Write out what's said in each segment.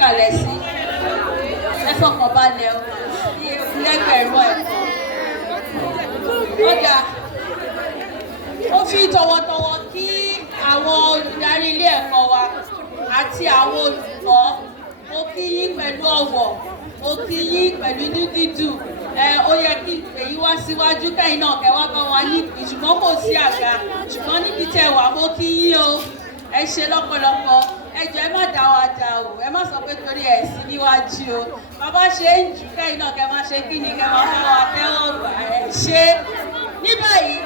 kalẹ̀ sí ẹ fọkàn balẹ̀ o lẹ́gbẹ̀rún ẹ̀kọ́. Ọ̀gá ó fi tọ̀wọ̀tọ̀wọ̀ kí àwọn olùdarí ilé ẹ̀kọ́ wa àti àwọn olùkọ́. Mo kí yín pẹ̀lú ọ̀wọ̀, mo kí yín pẹ̀lú inú dídùn. Ó yẹ kí ìpè yín wá síwájú kẹ́yìn náà kẹ́ wá bá wa ní ìpín, ṣùgbọ́n kò sí àga. Ṣùgbọ́n níbi tẹ́ wà mo kí yín o, ẹ ṣe lọ́pọ̀lọpọ̀. Ẹ jọ̀ọ́ ẹ má dá wa dà o, ẹ má sọ pé torí ẹ̀ sí níwájú o. Bàbá ṣe ń jù kẹ́yìn náà kẹ́ máa ṣe kí ni kẹ́ máa bá wa tẹ́wọ́ gbà ẹ̀ ṣe. Ní báyìí,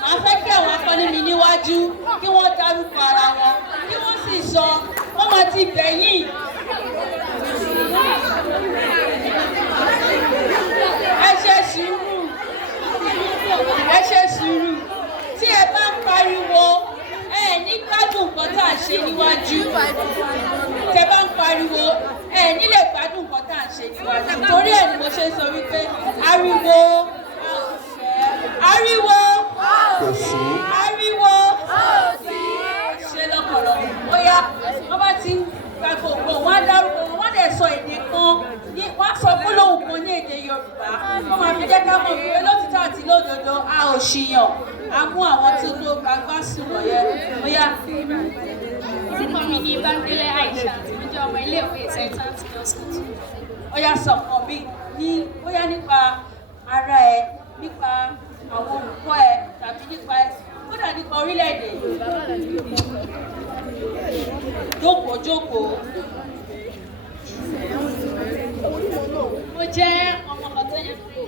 màá fẹ́ kí àwọn akọni mi níwájú kí wọ́n dárúkọ ara wọn, kí wọ́n sì sọ wọ́n máa ti bẹ̀yìn. Ẹ ṣe sùúrù, ẹ ṣe sùúrù. Tí ẹ bá ń pariwo, ẹ ní gbádùn nǹkan tá à ń ṣe níwájú. Tẹ bá ń pariwo, ẹ ní lè gbádùn nǹkan tá à ń ṣe níwájú. Torí ẹ̀ ni mo ṣe ń sọ wípé ariwo, ariwo, ariwo, ṣe lọ́pọ̀lọpọ̀. Bóyá wọ́n bá ti ń gba gbogbo wọn á dárúkọ wọn, wọ́n dẹ̀ sọ èdè kan, wọ́n á sọ gbólóhùn kan ní èdè Yorùbá. Wọ́n máa fi jẹ́ ká mọ̀ pé lótìtọ́ àti lódodo a ò ṣìyàn. A mú àwọn tó tó gbagbá sùn wọ̀nyẹn. Bóyá. Orúkọ mi ni Bándélé Aisha, mo jẹ́ ọmọ ilé-ìwé St. Anthony's School. Bóyá sọ̀kan mi ní bóyá nípa ara ẹ, nípa àwọn olùkọ́ ẹ, tàbí nípa ẹ, kódà nípa orílẹ̀-èdè. Jókòó, jókòó. Mo jẹ́ ọmọ kan tó yẹ pé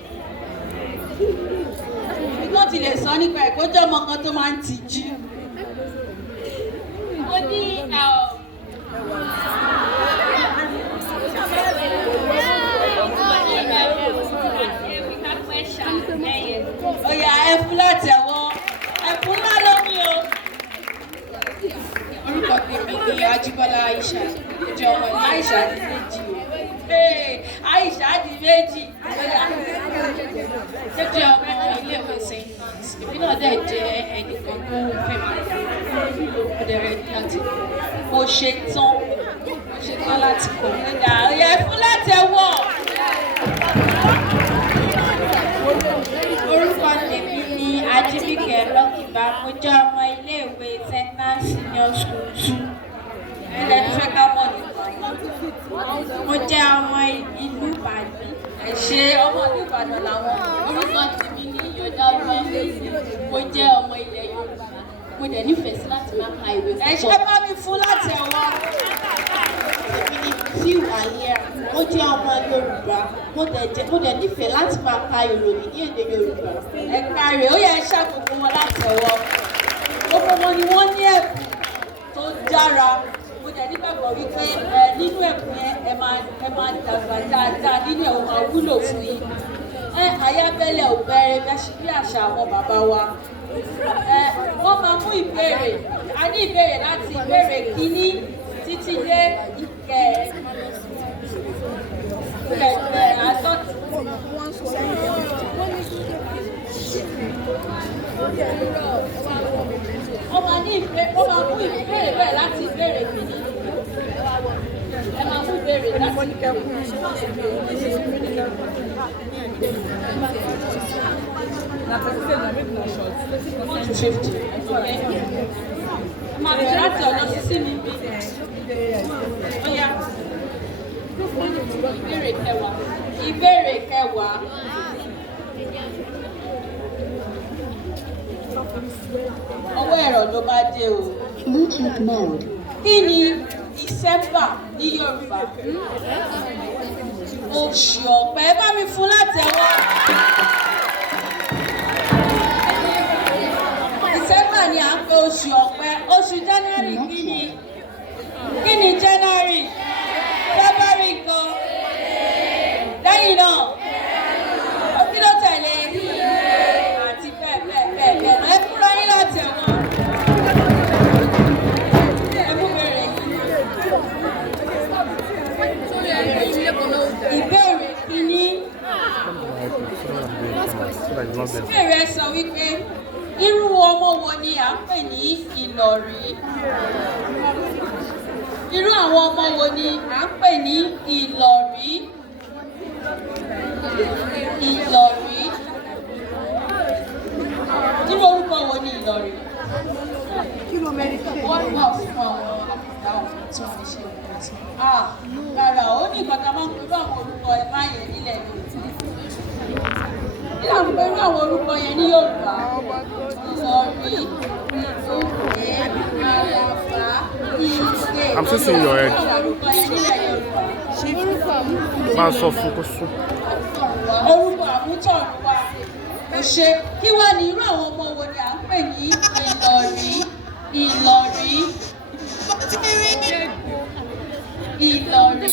Ìgbọ́n ti lè sọ nípa ẹ̀ kó jẹ́ ọmọ kan tó máa ń tijú. mo ní Ọ̀yà ẹ̀fún láti ẹ̀wọ́, ẹ̀fún ńlá ló ní o. Orúkọ tèmi ni Ajíbọ́lá Aisha, ó jẹ́ ọmọ ilé Aisha di méjì o. Aisha di méjì. ó jẹ́ ọmọ ilé-ìwé St. Anne's. Èmi náà dẹ̀ jẹ́ ẹnìkan tó fẹ́mi. Mo dẹ̀ rẹ̀ láti kọ́. Mo ṣe tán. Mo ṣetán láti kọ́. Ọ̀yà ẹ̀fún láti ẹ̀wọ́. orúkọ tèmi ni Ajíbíkẹ́ Lọ́kìbá, mo jẹ́ ọmọ ilé-ìwé St. Anne's Senior School 2. Ẹ̀rẹ́ tó fẹ́ ká mọ̀ nípa yín. Mo jẹ́ ọmọ ìlú Ìbàdàn. Ẹ ṣe ọmọ ní Ìbàdàn làwọn. Orúkọ tèmi ni Yọ̀dá Ọba, mo jẹ́ ọmọ ilẹ̀ Yorùbá. Mo dẹ̀ nífẹ̀ẹ́ sí láti máa ka ìwé Ẹ ṣe bá mi fún láti ẹ̀wọ́. Èmi ni Fíù Àlíà, mo jẹ́ ọmọ Yorùbá. Mo dẹ̀ nífẹ̀ẹ́ láti máa ka ìròyìn ní èdè Yorùbá. Ẹ káre, ó yẹ ṣá gbogbo wọn láti ẹ̀wọ́. Gbogbo wọn ni wọ́n ní ẹ̀bùn tó dára. Mo dẹ̀ nígbàgbọ́ wípé nínú ẹ̀bùn yẹn ẹ máa dàgbà dáadáa, nínú ẹ̀ ó máa wúlò fún yín. Àyábẹ́lẹ̀ ò bẹ̀rẹ̀ bẹ́ṣí bí àṣà àwọn bàbá wa. Wọ́n máa mú ìbéèrè. A ní ìbéèrè láti ìbéèrè kìíní títí dé àádọ́ta. Wọ́n máa mú ìbéèrè bẹ́ẹ̀ láti ìbéèrè kìíní. Ẹ máa mú ìbéèrè láti ìbéèrè kìíní. Máa bẹ̀rẹ̀ láti ọ̀dọ̀ sísí mi bí. Ọ̀yá. Ìbéèrè kẹwàá. Ìbéèrè kẹwàá. Ọwọ́ ẹ̀rọ ló bá dé o. Bluetooth mode. Kí ni December ní Yorùbá? Oṣù Ọ̀pẹ. Bá mi fún látẹ̀wọ́. December ni à ń pe oṣù Ọ̀pẹ. Oṣù January kí ni? Kí ni January? February kan. Lẹ́yìn náà, kí ló tẹ̀lé? Àti bẹ́ẹ̀. Ẹ kúrò yín látẹ̀wọ́. Ìbéèrè kìíní. Ìbéèrè sọ wípé irú ọmọ wo ni à ń pè ní ìlọ̀rí? Irú àwọn ọmọ wo ni à ń pè ní ìlọ̀rí? Ìlọ̀rí. Irú orúkọ wo ni ìlọ̀rí? Wọ́n wà fún àwọn ìdáhùn tí wọ́n ṣe ìrètí. Rárá, ó ní ìgbà tá a máa ń pẹ̀lú àwọn orúkọ ẹ̀ máa yẹ nílẹ̀ Yorùbá. Nígbà tó pẹ̀lú àwọn orúkọ yẹn ní Yorùbá, ìlọ̀rí, ìlúkè, àràbà, ìṣe. I'm still seeing your head. Orúkọ yẹn nílẹ̀ Yorùbá. Máa sọ fún kó sún. Orúkọ àmútọ̀runwá. Kò ṣe kí wá ní irú àwọn ọmọ wo ni à ń pè ní ìlọ̀rí? Ìlọ̀rí. Ìlọ̀rí.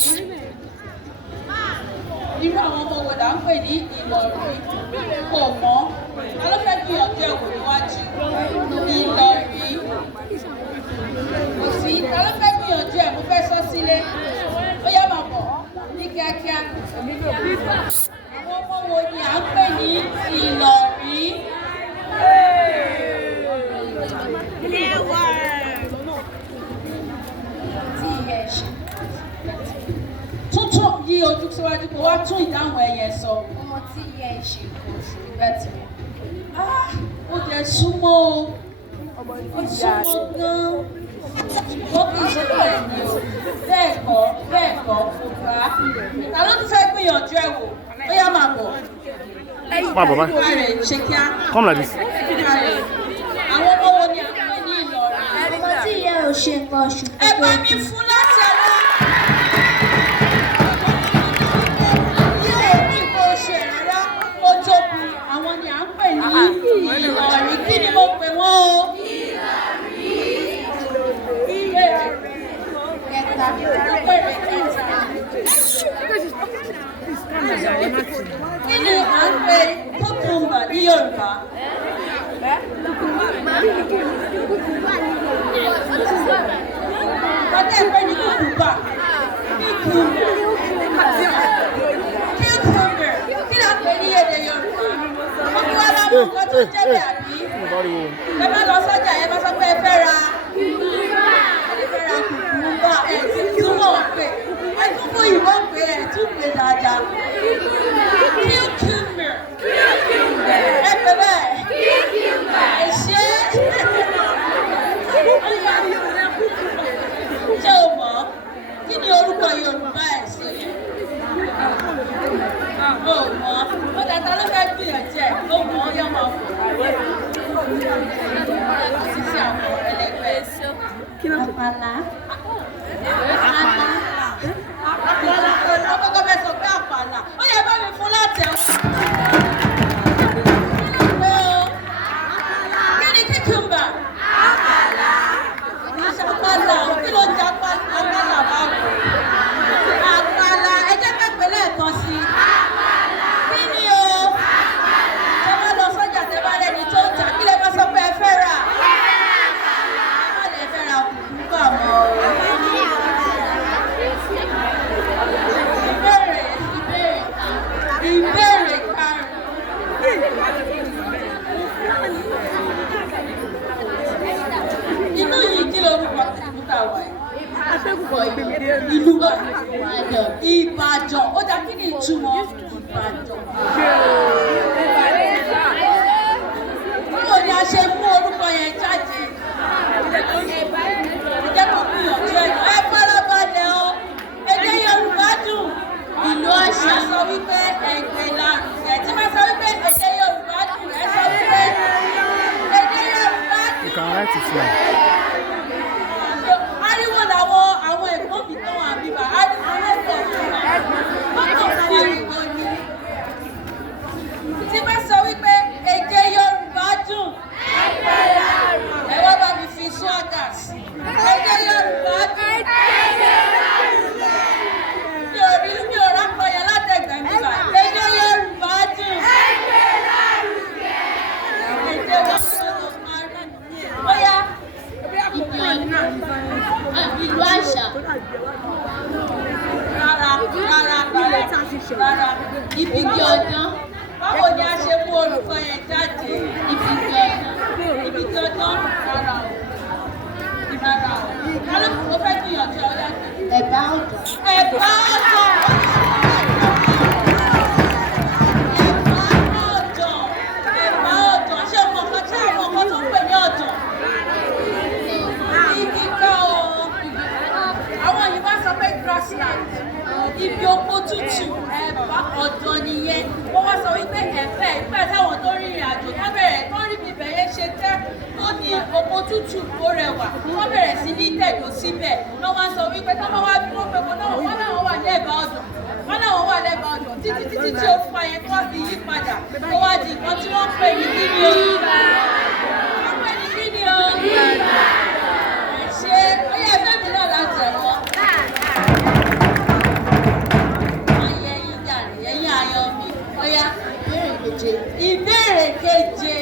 Irú àwọn ọmọ wo là ń pè ní ìlọ̀rí? Kò mọ̀. Ta ló fẹ́ gbìyànjú ẹ̀wò níwájú? Ìlọ̀rí. Kò sí. Ta ló fẹ́ gbìyànjú ẹ̀? Mo fẹ́ sọ sílé. Ó yá máa bọ̀ ní kíákíá. Àwọn ọmọ wo ni à ń pè ní ìlọ̀rí? Tuntun yí ojú síwájú kó wá tún ìdáhùn ẹ̀yẹ sọ. Ọmọ tí ìyá ẹ̀ ṣe nǹkan oṣù. Bẹ́ẹ̀ni. Ó jẹ́ súnmọ́ o. Ó súnmọ́ gan-an. Ṣùgbọ́n kì í ṣe bẹ́ẹ̀ ni o. Bẹ́ẹ̀ kọ́, kò gbà á. Ta ló tún fẹ́ gbìyànjú ẹ̀ wò? Ó yá máa bọ̀. Má bọ̀ báyìí. Kárẹ̀ ṣe kíá. Come like this. Kárẹ̀. Àwọn ọmọ wo ni à ń pè ní ìlọ̀rí? Ọmọ tí ìyá ẹ̀ ò ṣe nǹkan oṣù. Ẹ bá mi fún láti ẹ̀rọ. Ilé ní nǹkan oṣù ẹ̀ rárá, ó tóbi. Àwọn ni à ń pè ní ìlọ̀rí. Kí ni mo pè wọ́n o? Ìbéèrè kẹta. Ìbéèrè kẹta. Kí ni à ń pè cucumber ní Yorùbá? Bàtà ẹ̀pẹ́ ní cucumber. Cucumber. Kí ni à ń pè ní èdè Yorùbá? Ọkọ aláwọ̀ nǹkan tó jẹ́ bẹ̀ àbí? Ẹ má lọ sọ́jà, ẹ má sọ pé ẹ fẹ́ ra cucumber. Ẹ ti túmọ̀ pé ẹ tún fún ìwọ́n pé ẹ tún pè dáadáa. Cucumber. Ẹ pè bẹ́ẹ̀. Ẹ ṣe é. Ṣé o mọ̀? Kí ni orúkọ Yorùbá ẹ̀ sí? O mọ̀? Ó dàtà ló fẹ́ gbìyànjú ẹ̀. Ó mọ̀ ọ́ yọ̀ máa fò. Sísí àwọn ẹlẹgbẹ́. Àpàlà. Àpàlà. Ọkọ̀ fẹ́ sọ pé àpàlà. Ó yẹ bá mi fún láti ẹ̀wọ̀n. Kí ni cucumber? Àpàlà. Àpàlà. Kí ló ń jẹ àpàlà báwo? Àpàlà. Ẹ jẹ́ ká pè lẹ́ẹ̀kan sí i. Kí ni o? Ṣé wọ́n lọ sọ́jà tẹ́ bá lẹ́ni tó ń jà? Kí lè máa sọ pé ẹ fẹ́ rà? Ẹ má lè fẹ́ ra kùkúmbà mọ́ o. Ìbéèrè karùn-ún. Inú yìí kí lorúkọ kùkúmbà wà yìí? Ìlú Ìbàdàn. Ó dá kí ni ìtumọ̀ Ìbàdàn? Báwo ni a ṣe mú orúkọ yẹn jáde? Ẹ jẹ́ kó gbìyànjú ẹ̀. Ẹ farabalẹ̀ o. Èdè Yorùbá dùn. Ìlú àṣà sọ wípé ẹgbẹ́ lárugẹ. Tí wọ́n sọ wípé èdè Yorùbá dùn, ẹ sọ wípé èdè Yorùbá dùn. You can write it now. Ariwo làwọn ẹ̀gbọ́n mi tó wà bíbá. Àwọn ẹ̀gbọ́n mi wà. Wọ́n kàn fún ariwo ni. Tí wọ́n sọ wípé èdè Yorùbá dùn. Ẹ wá bá mi fi swaggers. Èdè Yorùbá dùn. Mi ò rákọ yẹn látẹ̀gbẹ́ mi bá. Èdè Yorùbá dùn. Èdè wọn sọ̀rọ̀ parí. Bóyá ìlú àṣà. Rárá. Ìbìgì ọ̀dán. Báwo ni a ṣe mú orúkọ yẹn jáde? Ìbìgì ọ̀dán. Rárá o. Kálukú ló fẹ́ gbìyànjú ọ̀yá Ẹ̀bá ọ̀dọ̀. Ẹ̀bá ọ̀dọ̀. Ẹ̀bá ọ̀dọ̀. Ṣé ọmọ kan tó ń pè ní ọ̀dọ̀? Igi kan o. Àwọn òyìnbó sọ pé grassland. Ibi oko tútù. Ẹ̀bá ọ̀dọ̀ nìyẹn. Wọ́n wá sọ wípé ẹ̀fẹ́ ìgbà táwọn tó rìnrìn àjò tó bẹ̀rẹ̀ tó rí bíbẹ̀ yẹn ṣe tẹ́ tó ní oko tútù tó rẹwà. Wọ́n bẹ̀rẹ̀ sí ní tẹ̀dó síbẹ̀. Wọ́n wá sọ wípé táwọn wá bí wọ́n pé wọ́n náà wà ní ẹ̀bá ọ̀dọ̀. Wọ́n náà wà lẹ́bàá ọ̀dọ̀ títí tí orúkọ yẹn tó wá fi yí padà. Tó wá di nǹkan tí wọ́n pè ní kíni o. Wọ́n pè ní kíni o. Ṣé ó yẹ fẹ́ mi náà láti ẹ̀kọ́? Ẹ̀yin ayọ̀ mi, ó yá. Ìbéèrè keje.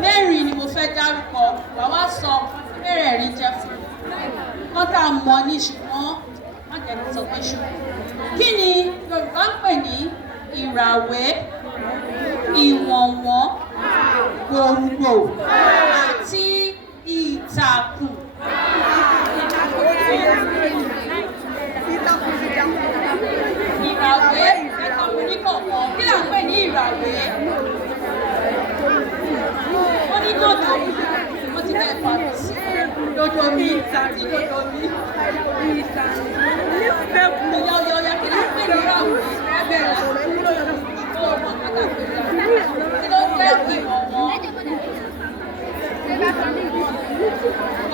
Mẹ́rin ni mo fẹ́ dárúkọ, wà wá sọ mẹ́rẹ̀ẹ̀rin jẹ́ fún mi. Wọ́n tá a mọ̀ ní ṣùgbọ́n má jẹ́ kí n sọ pé ṣùgbọ́n. Kí ni Yorùbá ń pè ní ìràwé, ìwọ̀nwọ́, gbòǹgbò àti ìtàkùn? Ìràwé ẹ̀ka mo ní kọ̀ọ̀kan. Kí là ń pè ní ìràwé? Wọ́n ní dòdò mi, wọ́n ti bẹ́ẹ̀ pa mi sí. Dòdò mi àti dòdò mi. Ọ̀yà kí là ń pè ní ìràwé? Ẹgbẹ̀rún. Kí ló fẹ́ ìwọ̀nwọ́?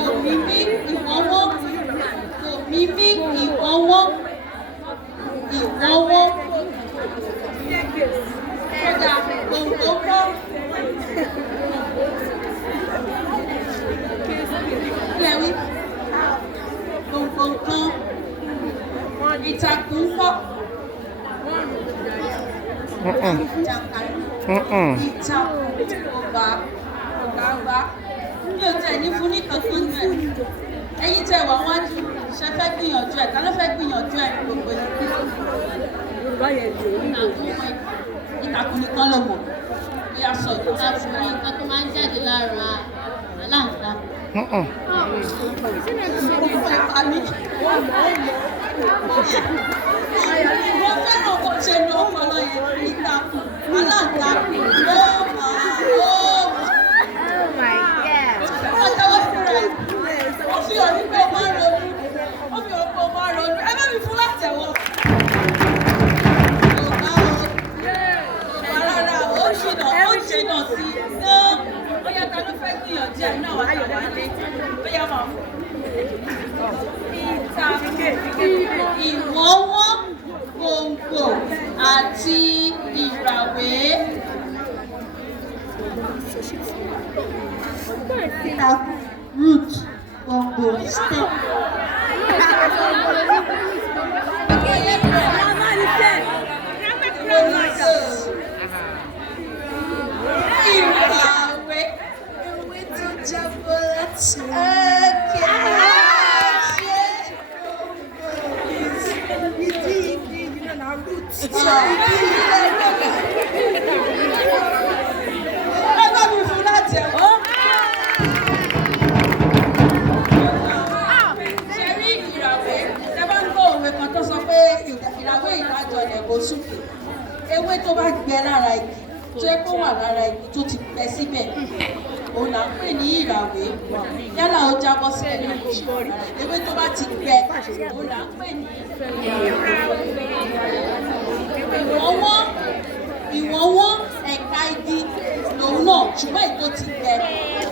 Òmìmí ìwọ̀nwọ́. Òmìmí ìwọ̀nwọ́. Ìwọ̀nwọ́. Kódà gbòǹgbò kọ́. Lẹ́wí. Gbòǹgbò kan. Ìtàkùn kọ́. Ìtàkùn ọba. Mi ò tẹ̀ ní fún ní kankan náà. Ẹ̀yin tẹ̀ wá wájú, ṣe fẹ́ gbìyànjú ẹ̀, ta ló fẹ́ gbìyànjú ẹ̀ gbogbo ẹ̀? Ìtàkùn nìkan ló mọ̀. Bí a sọ ìtàkùn ní nǹkan tó máa ń jáde lára aláǹgbá. Mo fẹ́ràn bó ṣe lo ọpọlọ yẹn ní ìtàkùn aláǹgbá. Ó fi hàn wípé o máa ń ronú. Ó fi hàn pé o máa ń ronú. Ẹ bá mi fún látẹ̀wọ́. Yorùbá rárá ó jìnà sí i. Ó yẹ ká ló fẹ́ gbìyànjú ẹ̀ náà wá lọ́wọ́ lé. Ó yẹ máa fún. Ìwọ̀nwọ́, gbòǹgbò àti ìràwé. Root, gbòǹgbò, stem. Ìràwé. Ewé tó jábọ́ láti òkè. Ẹ bá mi fún láti ẹ̀kọ́. Ṣé rí ìràwé? Ẹ bá ń gbọ́ òwe kan tó sọ pé ìràwé ìdájọ́ ẹ̀kọ́ sókè. Ewé tó bá gbẹ lára igi, tó yẹ kó wà lára igi tó ti gbẹ síbẹ̀, òun là ń pè ní ìràwé. Yálà ó jábọ́ sílẹ̀ ní ewé tó bá ti gbẹ, òun là ń pè ní ìwọ̀nwọ́ ẹ̀ka igi lòun náà, ṣùgbọ́n èyí tó ti gbẹ.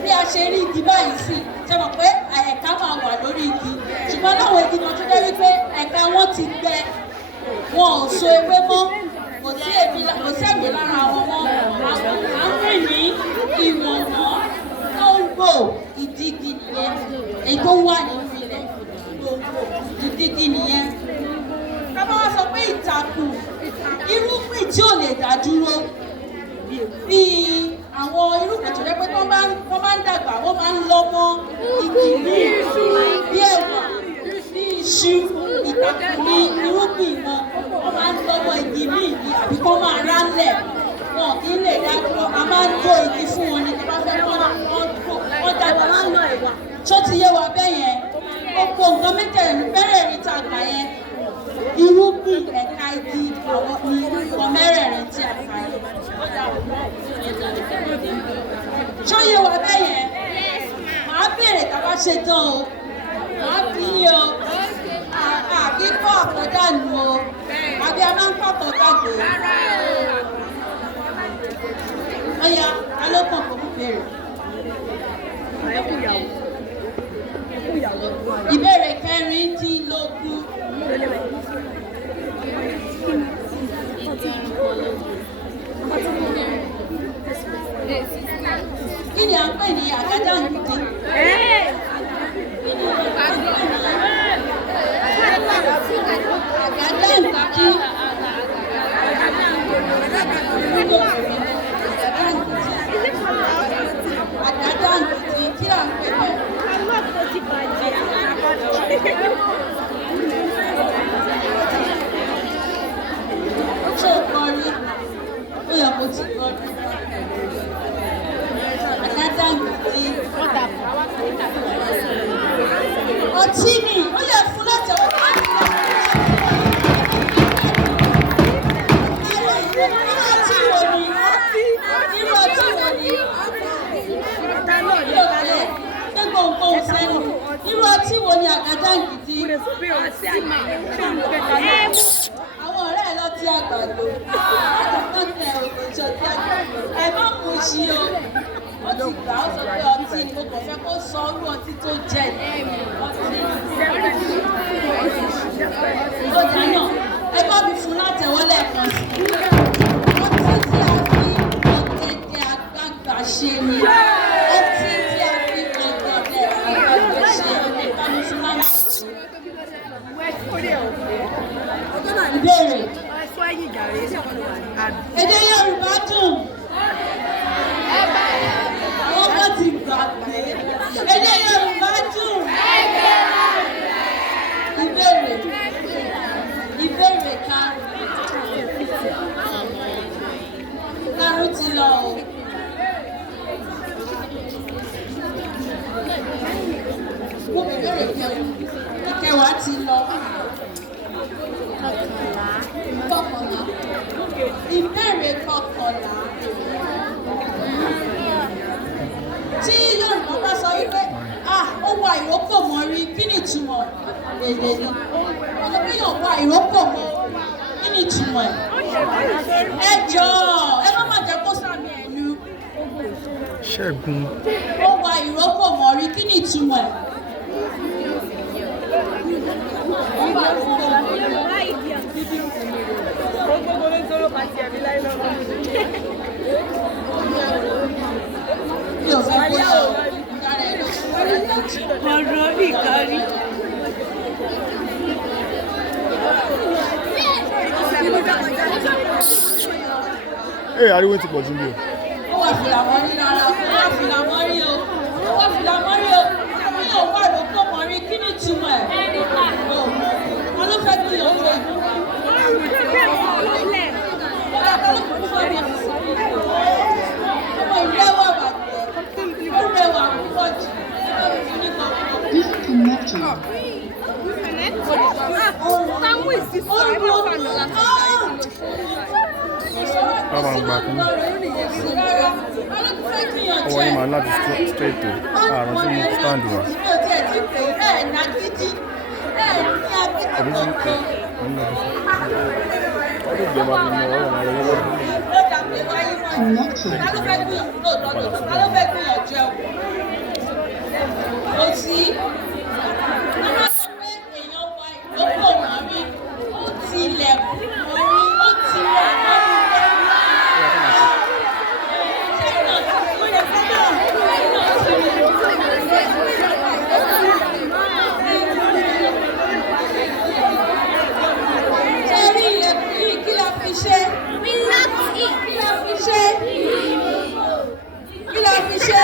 Bí a ṣe rí igi báyìí sí, ṣe mọ̀ pé ẹ̀ka máa wà lórí igi, ṣùgbọ́n láwọn igi kan tó jẹ́ wípé ẹ̀ka wọn ti gbẹ, wọn ò so ewé mọ́, kò sí ẹ̀mí lára wọn mọ́. À ń pè ní ìwọ̀nwọ́ tó ń gbò ìdígi nìyẹn, èyí tó wà nínú ilẹ̀ ìdígi nìyẹn. Ká bá wá sọ pé ìtàkùn, irúgbìn tí ò lè dá dúró, bíi àwọn irúgbìn tó jẹ́ pé wọ́n máa ń dàgbà, wọ́n máa ń lọ́ mọ́ igi míì, bí ẹ̀wà, bí iṣu, ìtàkùn ní irúgbìn wọn, wọ́n máa ń lọ́ mọ́ igi míì àbí kó máa rálẹ̀, wọn kì í lè dá dúró. A máa ń jó igi fún wọn ni tó bá fẹ́ kọ́ dàgbà tó ti yé wa bẹ́ẹ̀ yẹn gbogbo nǹkan mẹ́rẹ̀ẹ̀rin tá a gbà yẹn irúgbìn ẹ̀ka igi àwọn nǹkan mẹ́rẹ̀ẹ̀rin tí a gbà yẹn. tó yé wa bẹ́ẹ̀ yẹn màá béèrè tá a bá ṣe tán o màá bí yín o àkíkọ́ àkọ́dànù o àbí a máa ń kọ́ àkọ́dàgbé. Ọya, alókàn kò mú béèrè. Ìbéèrè kẹrìndínlógún. Kí ni à ń pè ní àgádàǹgídí? Àgádàǹgídí kí là ń pè bẹ́ẹ̀? Ṣé o kọ́ rí? Ó yẹ kó ti kọ́ rí. Àgádàǹgídí. Ọtí ni ó yẹ fún láti ọwọ́ kan. Irú ọtí wo ni? Irú ọtí wo ni? Gbogbo sẹ́nu. Irú ọtí wo ni àgádàǹgídí? Àwọn ọ̀rẹ́ ẹ̀ lọ tí àgbàdo. Wọ́n tẹ òkòjọ́ tí àgbàdo. Ẹ má mú sí o. Wọ́n ti gbà ó sọ pé ọtí ni mo kàn fẹ́ kó sọ orú ọtí tó jẹ́ ní ọtí. Ó dáná ẹ bá mi fún látẹ̀wọ́ lẹ́ẹ̀kan sí. Ọtí tí a fi ọ̀gẹ̀dẹ̀ àgbagbà ṣe ni. Ọtí tí a fi ọ̀gẹ̀dẹ̀ àgbagbà ṣe ni. Bá mi fún láwọn ọ̀tí. Ìbéèrè. Èdè Yorùbá dùn. Àwọn kan ti gbàgbé. Èdè Yorùbá dùn. Ìbéèrè. Ìbéèrè karùn-ún ti lọ o. Mo bèbèrè ìkẹwàá ti lọ. Kọkànlá. Ìbéèrè kọkànlá. Tí Yorùbá bá sọ wípé ó wa ìrókò mọ́ rí, kí ni ìtumọ̀ èdè ni? Olóbíyàn wa ìrókò mọ́, kí ni ìtumọ̀ ẹ̀? Ẹ jọ̀ọ́, ẹ má jẹ́ kó sàmì ẹ̀nu. Ṣẹ́gun. Ó wa ìrókò mọ́ rí, kí ni ìtumọ̀ ẹ̀? Mi ò fẹ́ kó yà ó. Ọ̀rọ̀ bí kárí. Ariwo ti pọ̀ jù mí o. Ó wà fìlà mọ́rí rárá, ó wà fìlà mọ́rí o. Ó wà fìlà mọ́rí o. Mi ò wà lóko mọ́rí, kí ni ìtumọ̀ ẹ̀? Wọ́n ló fẹ́ gbìyànjú ẹ̀. Ọmọ ìlú ẹwà bàjẹ́, ó rẹwà púpọ̀ jù. Báwo ń gbà kí ọwọ́ yìí máa láti straight o. Àrùn sí ní stand wa. Kí la fi ṣe?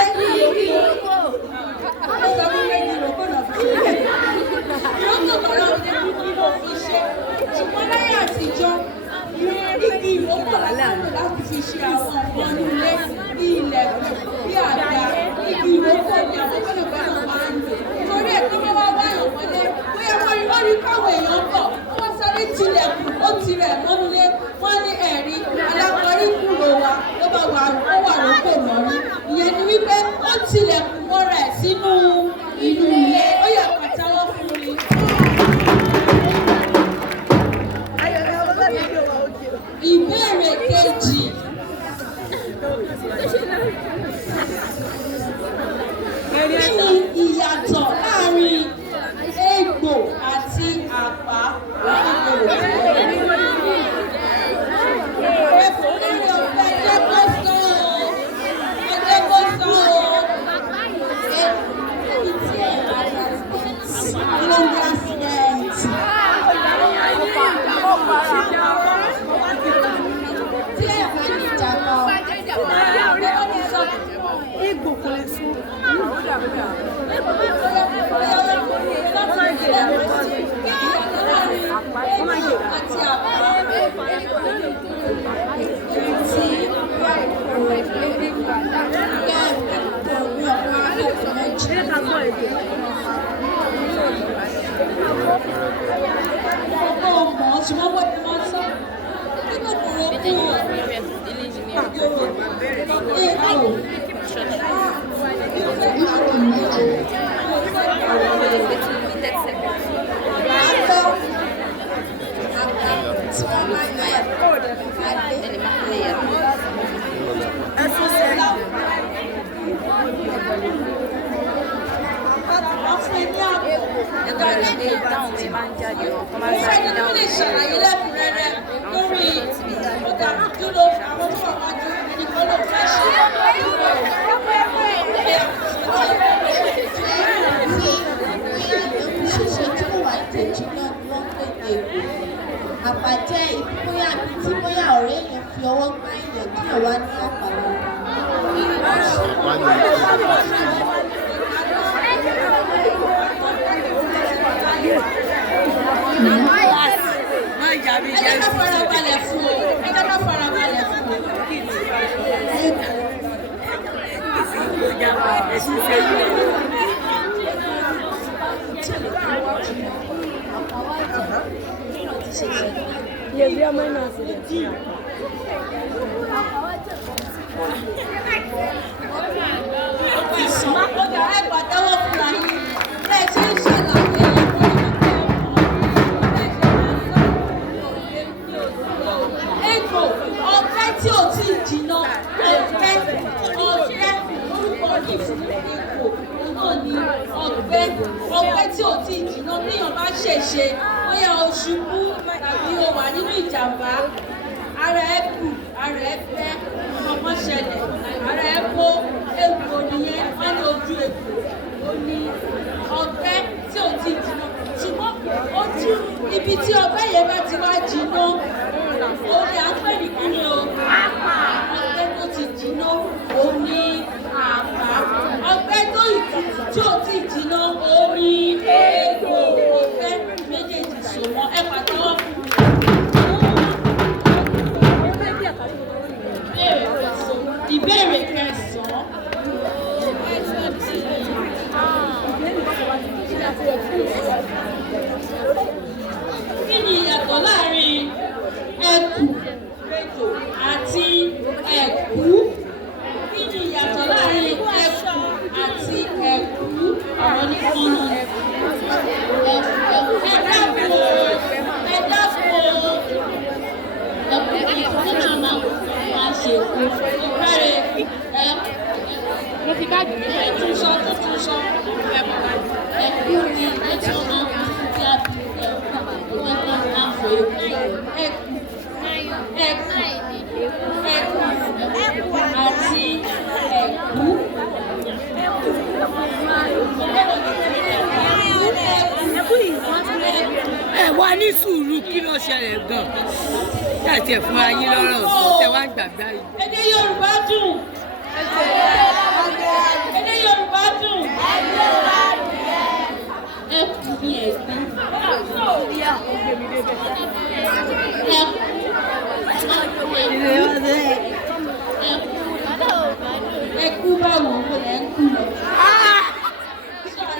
ẹ̀kúnwó rẹ̀ sínú inú ilé. Ó yẹ pàtẹ́wọ́ fún mi. Ìbéèrè kejì. Kí ni ìyàtọ̀ láàrin egbò àti àpá? Àpàjẹ́ ìbúyà tí bóyá ọ̀rẹ́ yẹn fi ọwọ́ gbá èèyàn kí ọ̀wá ní àpàlà. Ẹ jẹ́ ká farabalẹ̀ fún o. Ẹ jẹ́ ká farabalẹ̀ fún o. Ọjà ẹ pàtẹ́wọ́ fún wa yìí. Ẹ ṣe ń ṣàlàyé egbò ọ̀pẹ tí ò tí ì jìnnà ọ̀pẹ orúkọ ní fún egbò náà ní ọ̀pẹ tí ò tí ì jìnnà níyàn bá ṣèṣe bóyá o ṣubú tàbí o wà nínú ìjàmbá ara ẹ kù ara ẹ bẹ́ ọmọ ṣẹlẹ̀ ara ẹ kó egbò nìyẹn wọ́n ní ojú egbò ó ní ọ̀pẹ tí ò tí ì jìnnà ṣùgbọ́n ojú ibi tí ọ̀pẹ yẹn bá ti wá jìnnà ó ní àpẹ nìkan ni o ọ̀pẹ tó ti jìnnà ó ní àpá ọ̀pẹ tó ìtùtù tí ò tí ì jìnnà ó ní egbò ọ̀pẹ méjèèjì so mọ́ ẹ pàtẹ́wọ́ fún mi. Ìbéèrè kẹsàn-án. Kí ni ìyàtọ̀ láàrin ẹkù àti ẹ̀kú? Kí ni ìyàtọ̀ láàrin ẹkù àti ẹ̀kú? Ọ̀rọ̀ ní kọ́nà. Ẹ dákun o. Ẹkù máa ṣe kú. Ìbéèrè mo fi káàdì mi ṣe tún sọ. Ẹkú ni ètò máa ń fi sí àbí ẹkú máa ń fò ẹkú àti ẹkú. Ẹ wá ní sùúrù kí ló ṣẹlẹ̀ gan-an láti ẹ̀ fúnra yín lọ́rọ̀ tẹ wá ń gbàgbá yìí. Èdè Yorùbá dùn. Èdè Yorùbá dùn. Ẹkù ni ẹ̀gbin. Ẹkù báwo ló lẹ́ ń kú lọ? Sọ̀rọ̀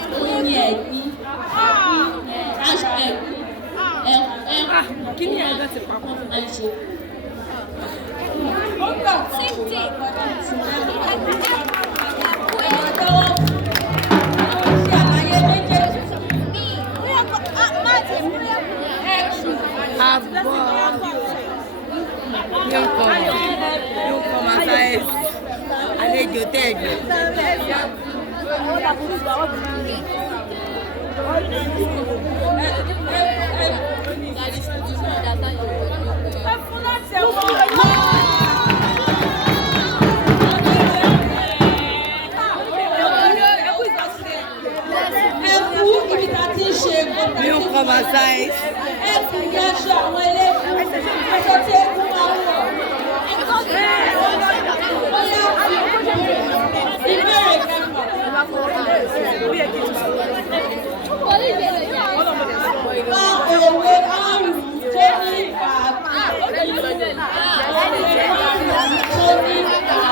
ẹ̀kú ni ẹ̀gbin. Kí ni ẹ̀gbẹ́ ti papọ̀? àjò tẹ́ ẹ̀ gbé. New cover size. Ẹ̀kú ní aṣọ àwọn eléèkú, aṣọ tí eégún máa ń wọ̀. Bóyá ìbéèrè kẹfà. Bá òwe márùn-ún tó ní ìgbà òwe márùn-ún tó ní ìgbà nínú.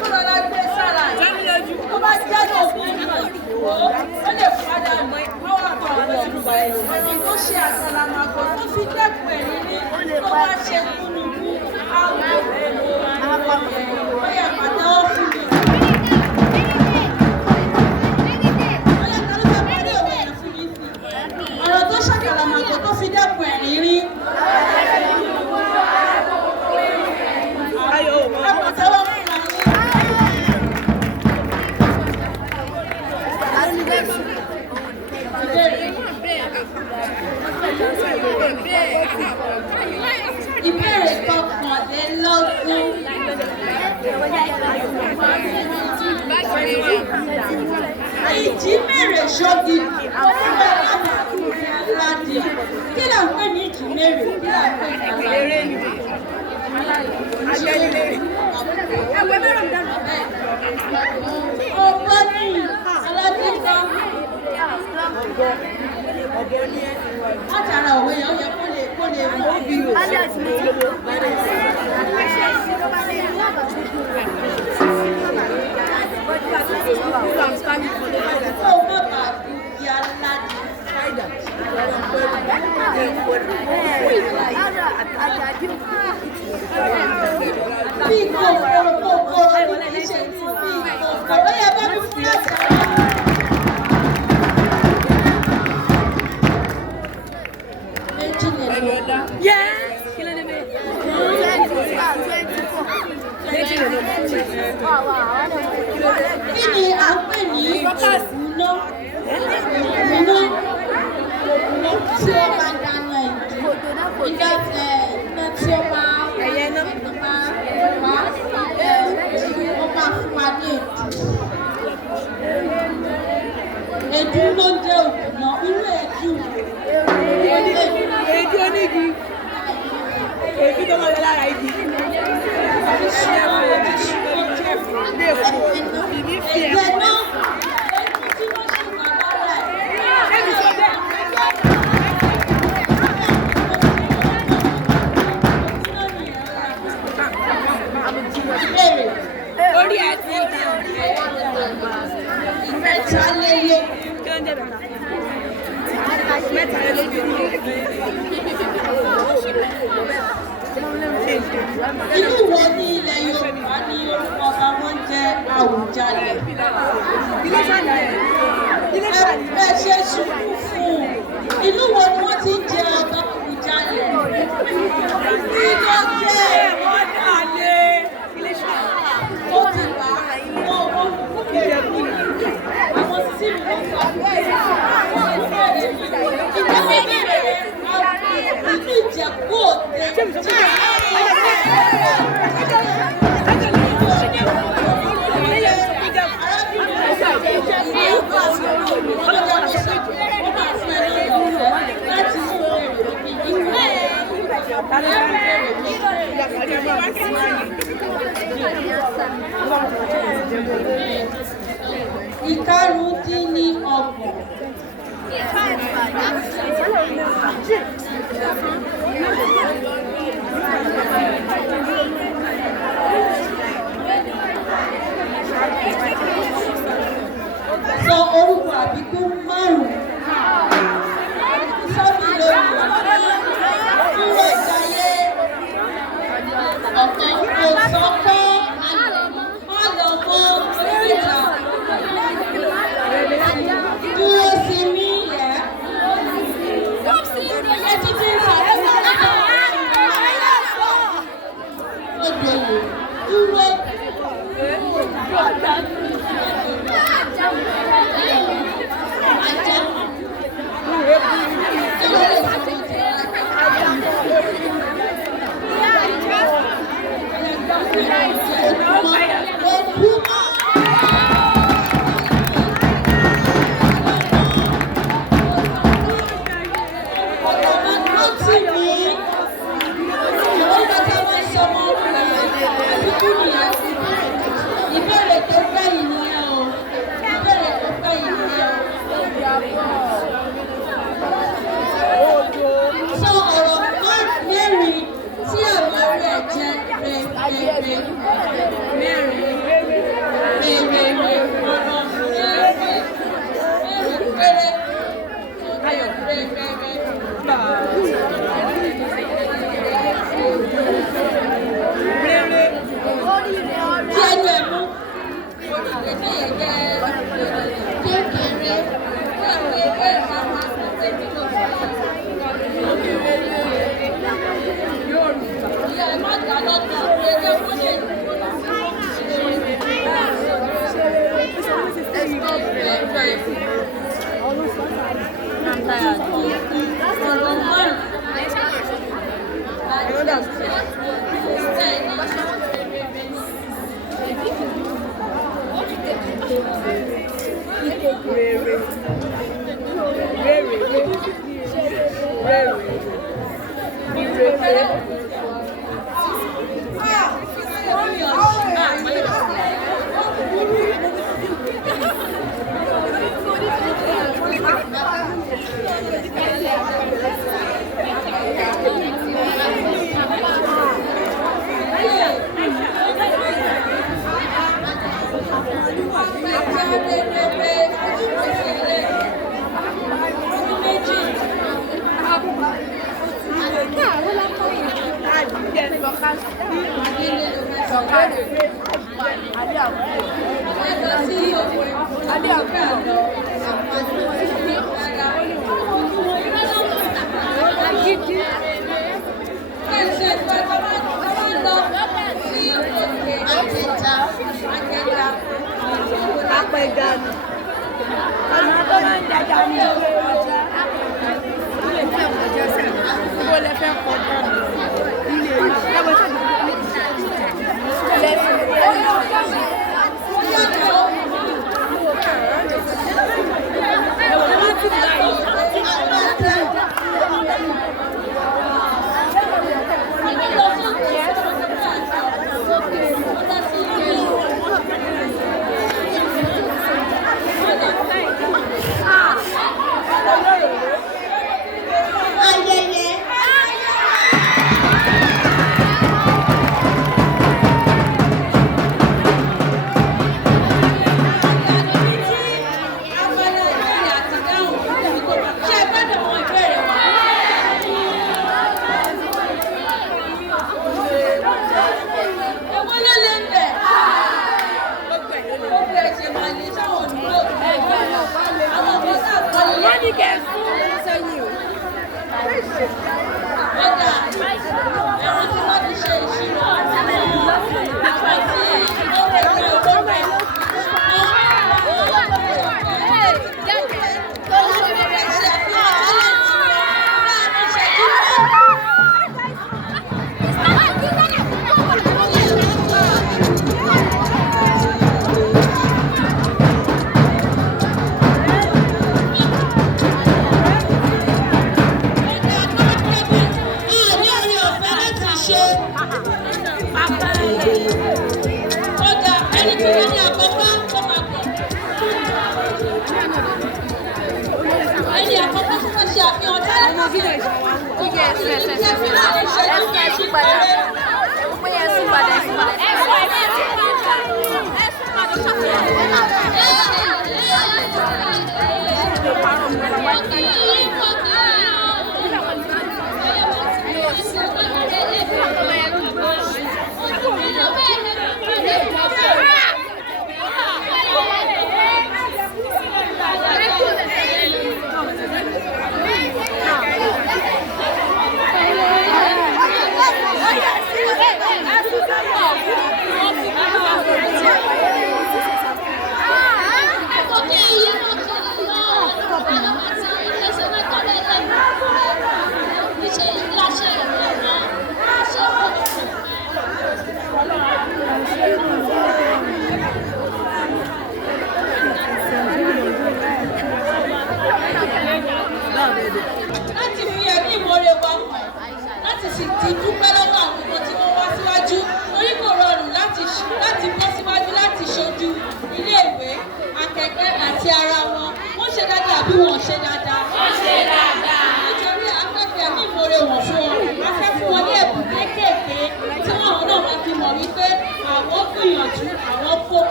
Kó lọ́la gbé jẹ́ lògùn ó lè padà lọ́wọ́ àbọ̀wọ̀ ẹni tó ṣe àsàlámàgbọ̀ tó fi dẹ́kun ẹ̀rí ní tó bá ṣe kúnnùkú àwọn ọ̀yà pàtàkó fún mi. Ọ̀rọ̀ tó ṣàkàlàmàgbọ̀ tó fi dẹ́kun ẹ̀rí rí. Àpàtàwọ̀ fún wa ní. Ìbéèrè kọkànlélógún. Ìjímèrè ṣọ́gìdì ó fún ẹ láti àkùnrin aládìẹ. Kí là ń pè ní ìjímèrè? Kí là ń pè ní aládìẹ? Ọgbọ́n ní aládìẹ kan. Látara òwe yẹn ó yẹ kó lè mọ̀ bí o. Kó o má bàa bí ibi aládìẹ. Bí kòkòrò ní kí ṣe tí bí kòkòrò yẹ bá mi fún láti àwọn. Kí ni à ń pè ní ìwúná? Ìwúná tí ó máa dáná ìdí. Iná tí ó máa fún wa ní èdè. Èdè ló ń jẹ́ òkùnà, irú èdè. Èdè onígi. Èdè tó máa lọ lára igi. Ẹgbẹ́ náà. Orí àti Ìmẹ̀tàlélógún. Ìlú wo ní ilẹ̀ Yorùbá ní orúkọ ọba wọn jẹ́ Àwùjalẹ̀? Ẹ ṣe sùúrù fún un. Ìlú wo ni wọ́n ti ń jẹ ọba Àwùjalẹ̀? Kí ló jẹ́ wọ́n dàlé? Ó ti bá àwọn sí mi ló fà. Ìjọba ìbéèrè ìlú Ìjẹ̀bú Òde jẹ́ ìkarùndínlọ́gbọ̀n. Sọ orúkọ àbíkú márùn-ún. Sọ́mi lórí dúró ìdáyé ọ̀pọ̀ òsọ́kọ́ málọ̀mọ́ ìjà dúró sí mí yẹ. Ẹ ti fi ìfàlẹ́ odò dúró. Ìbéèrè tó gbẹ̀yìn nìyẹn o. Ìbéèrè tó gbẹ̀yìn nìyẹn o. Sọ ọ̀rọ̀ mẹ́rin tí àbárí ẹ̀ jẹ́ rẹ̀.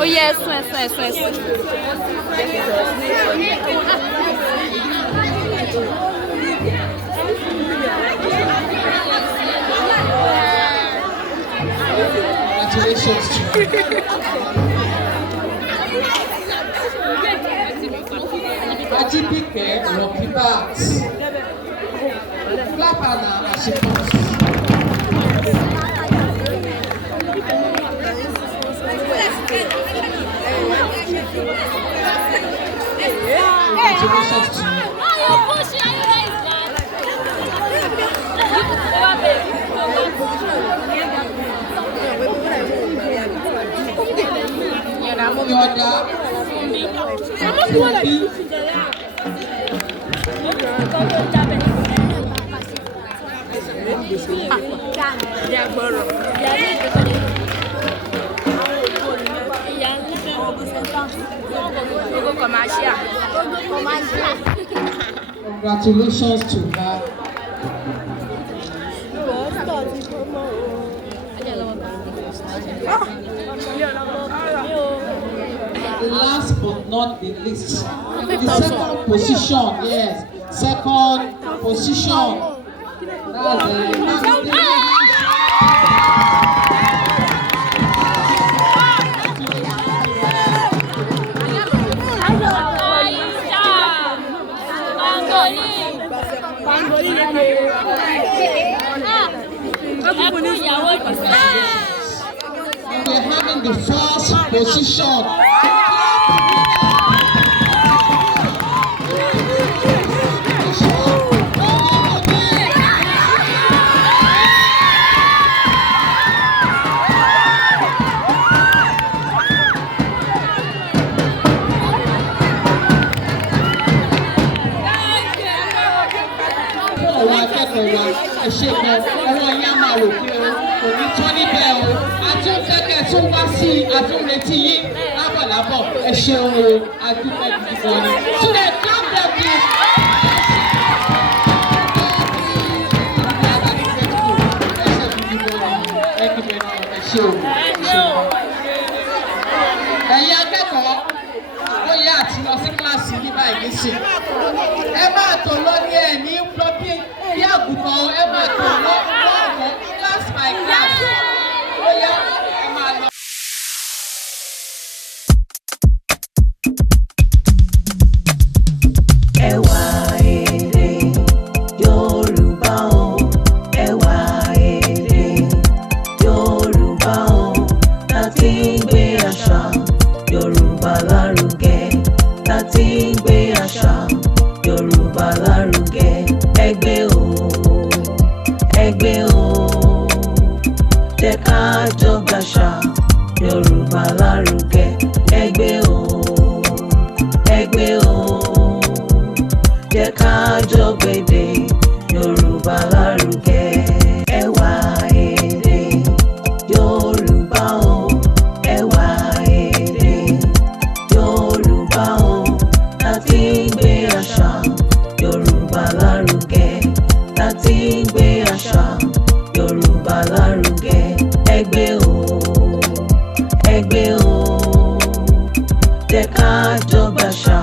Ó yẹ ẹ̀sùn. Congratulations to you. Ajibike Rocky Bats. Clap her now as she comes. Congratulations to you. Congratulations to her. Last but not the least, the second position, yes, second position. That's and we're having the first position. Ṣe kan ọwọ́ yá máa rò pé o kò ní tán níbẹ̀ o àtúntẹ́kẹ̀ tún wá sí àtúnretí yín lábọ̀lábọ̀ ẹ ṣeun o àdúpẹ́ gidi gan ni. Today clap them please. Ẹ̀yin akẹ́kọ̀ọ́ ó yẹ àti lọ sí kíláàsì ní báyìí nísìn. Ẹ máa tò lọ ní ẹ̀ ní pọ́pí bí àgùntàn ẹ máa tò lọ lọ́ọ̀kọ́ class by class. Ó yẹ ẹ máa lọ. Ewa Ede Yoruba o, Ewa Ede Yoruba o, láti gbé àṣà Yorùbá lárugẹ, láti gbé àṣà Yorùbá lárugẹ. Ẹgbẹ́ o, jẹ́ ká jọ gbàṣà Yorùbá lárugẹ. Ẹgbẹ́ o, jẹ́ ká jọ gbèdé Yorùbá lárugẹ. Ewa Ede Yorùbá o, Ewa Ede Yorùbá o, láti gbé àṣà Yorùbá lárugẹ, láti gbé àṣà Yorùbá lárugẹ. Ẹgbẹ́ o, jẹ́ ká jọ gbàṣà